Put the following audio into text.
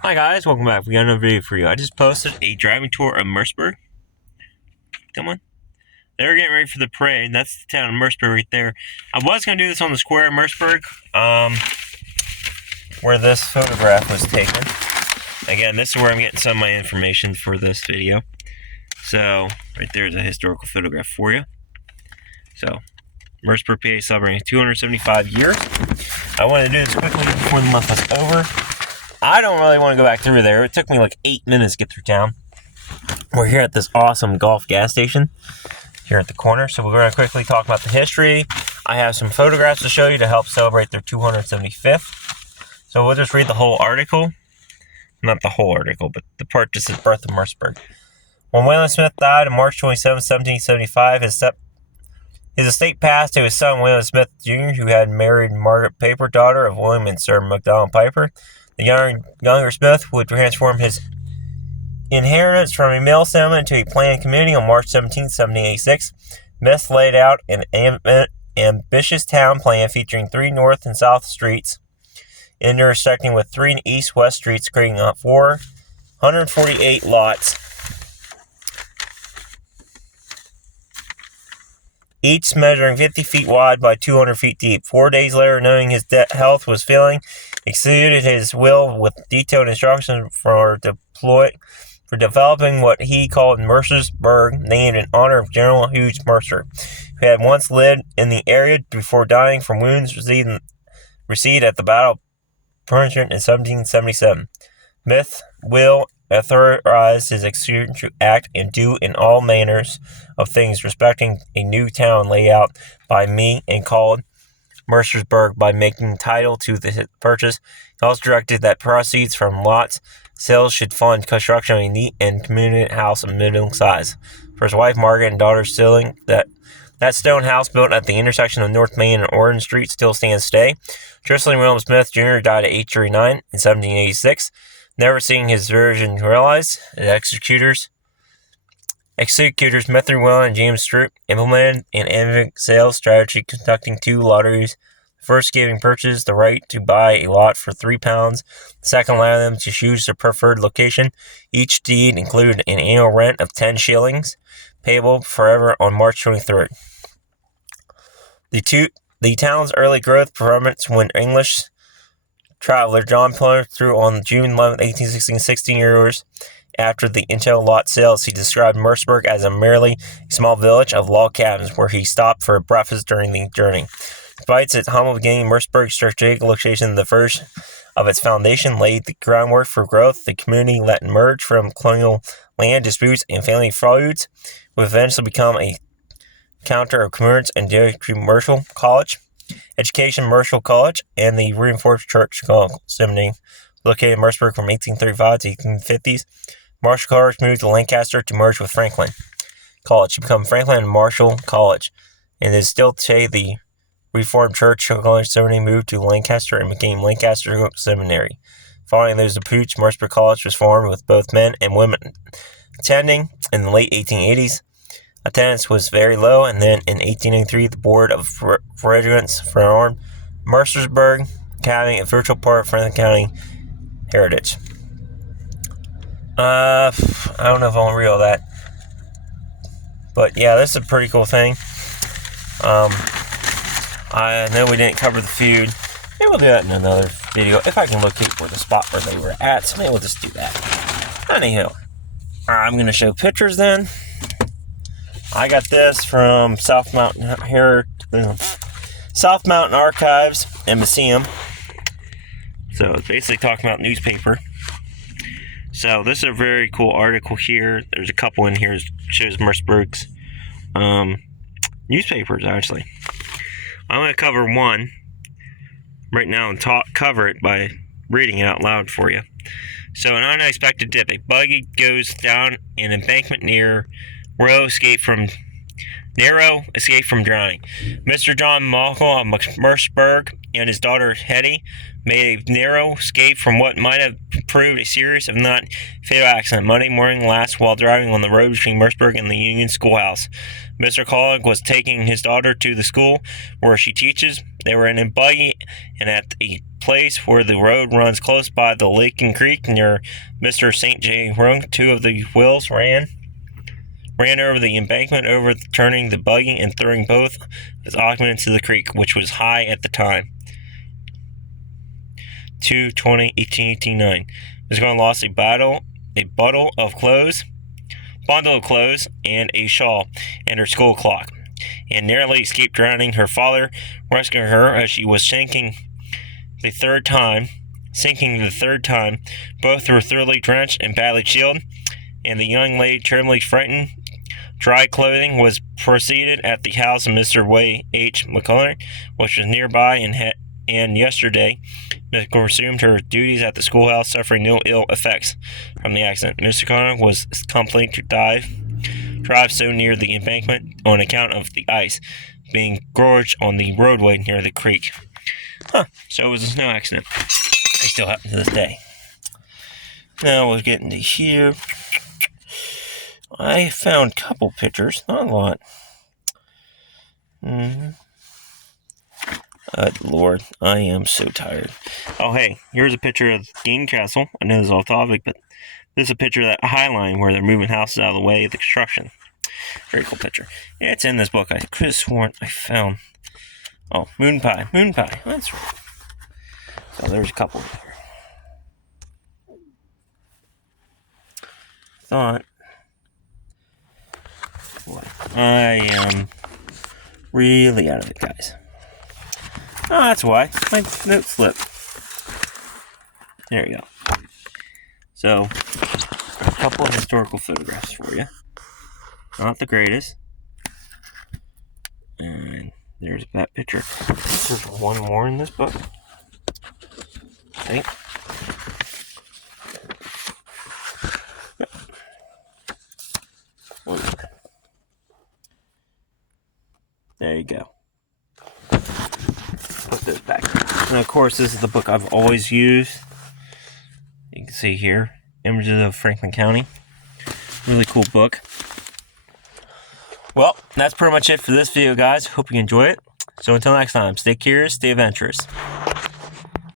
Hi guys, welcome back. We got another video for you. I just posted a driving tour of Mercersburg. Come on. They're getting ready for the parade. That's the town of Mercersburg right there. I was going to do this on the square of Mercersburg, where this photograph was taken. Again, this is where I'm getting some of my information for this video. So, right there's a historical photograph for you. So, Mercersburg, PA celebrating 275 years. I wanted to do this quickly before the month was over. I don't really want to go back through there. It took me like 8 minutes to get through town. We're here at this awesome Gulf gas station here at the corner. So we're going to quickly talk about the history. I have some photographs to show you to help celebrate their 275th. So we'll just read the whole article. Not the whole article, but the part just says birth of Mercersburg. When William Smith died on March 27, 1775, his estate passed to his son William Smith Jr., who had married Margaret Piper, daughter of William and Sir Macdonald Piper. The younger Smith would transform his inheritance from a mill settlement to a planned community on March 17, 1786. Smith laid out an ambitious town plan featuring 3 north and south streets, intersecting with 3 east-west streets, creating 448 lots, each measuring 50 feet wide by 200 feet deep. 4 days later, knowing his health was failing, executed his will with detailed instructions for developing what he called Mercersburg, named in honor of General Hugh Mercer, who had once lived in the area before dying from wounds received at the Battle of Princeton in 1777. Smith will authorized his execution to act and do in all manners of things respecting a new town laid out by me and called Mercersburg by making title to the purchase. He also directed that proceeds from lots sales should fund construction of a neat and convenient house of middle size for his wife Margaret and daughter Stilling. That stone house built at the intersection of North Main and Orange Street still stands today. Tristan William Smith Jr. died at age 39 in 1786. Never seeing his vision realized, the executors Matthew Will and James Stroop implemented an innovative sales strategy, conducting 2 lotteries. The first giving purchasers the right to buy a lot for £3. The second allowed them to choose their preferred location. Each deed included an annual rent of 10 shillings, payable forever on March 23rd. The town's early growth performance when English traveler John Plummer through on June 11, 1816, 16 years after the Intel lot sales, he described Mercersburg as a merely small village of log cabins where he stopped for breakfast during the journey. Despite its humble beginning, Mercersburg's strategic location, the first of its foundation, laid the groundwork for growth. The community that emerged from colonial land disputes and family feuds would eventually become a counter of commerce and commercial college. Education, Marshall College, and the Reinforced Church Seminary, located in Mercersburg from 1835 to 1850s. Marshall College moved to Lancaster to merge with Franklin College to become Franklin and Marshall College, and is still today the Reformed Church College Seminary moved to Lancaster and became Lancaster Seminary. Following those disputes, Mercersburg College was formed with both men and women attending in the late 1880s. Attendance was very low, and then in 1883, the Board of Regents formed Mercersburg, having a virtual part of Franklin County heritage. I don't know if I want to read all that, but yeah, this is a pretty cool thing. I know we didn't cover the food. Maybe we'll do that in another video if I can locate where the spot where they were at. So maybe we'll just do that. Anyhow, I'm going to show pictures then. I got this from South Mountain Archives and Museum. So it's basically talking about newspaper. So this is a very cool article here. There's a couple in here that shows Mercersburg's newspapers, actually. I'm going to cover one right now and cover it by reading it out loud for you. So an unexpected dip. A buggy goes down an embankment near narrow escape from drowning. Mr. John Malcolm of Mercersburg and his daughter Hetty made a narrow escape from what might have proved a serious, if not fatal, accident Monday morning last while driving on the road between Mercersburg and the Union Schoolhouse. Mr. Collick was taking his daughter to the school where she teaches. They were in a buggy, and at a place where the road runs close by the lake and creek near Mr. St. J. Rung. Two of the wheels ran over the embankment, overturning the buggy and throwing both its occupants into the creek, which was high at the time. 2/20/1889. Ms. Gordon lost a bundle of clothes, and a shawl, and her school clock, and narrowly escaped drowning. Her father rescued her as she was sinking the third time. Both were thoroughly drenched and badly chilled, and the young lady, terribly frightened. Dry clothing was proceeded at the house of Mr. Way H. McCullough, which was nearby, and yesterday Miss resumed her duties at the schoolhouse, suffering no ill effects from the accident. Mr. McCullough was compelled to drive so near the embankment on account of the ice being gorged on the roadway near the creek. So it was a snow accident. It still happens to this day. Now we'll get into here. I found a couple pictures, not a lot. Lord, I am so tired. Oh, hey, here's a picture of Game Castle. I know this is off topic, but this is a picture of that High Line where they're moving houses out of the way of the construction. Very cool picture. Yeah, it's in this book. I could have sworn I found. Oh, Moon Pie. That's right. So there's a couple there. Thought. Boy, I am really out of it, guys. Oh, that's why. My note slipped. There you go. So, a couple of historical photographs for you. Not the greatest. And there's that picture. There's one more in this book. Okay. One more. There you go. Put those back. And of course, this is the book I've always used. You can see here, Images of Franklin County. Really cool book. Well, that's pretty much it for this video, guys. Hope you enjoy it. So until next time, stay curious, stay adventurous.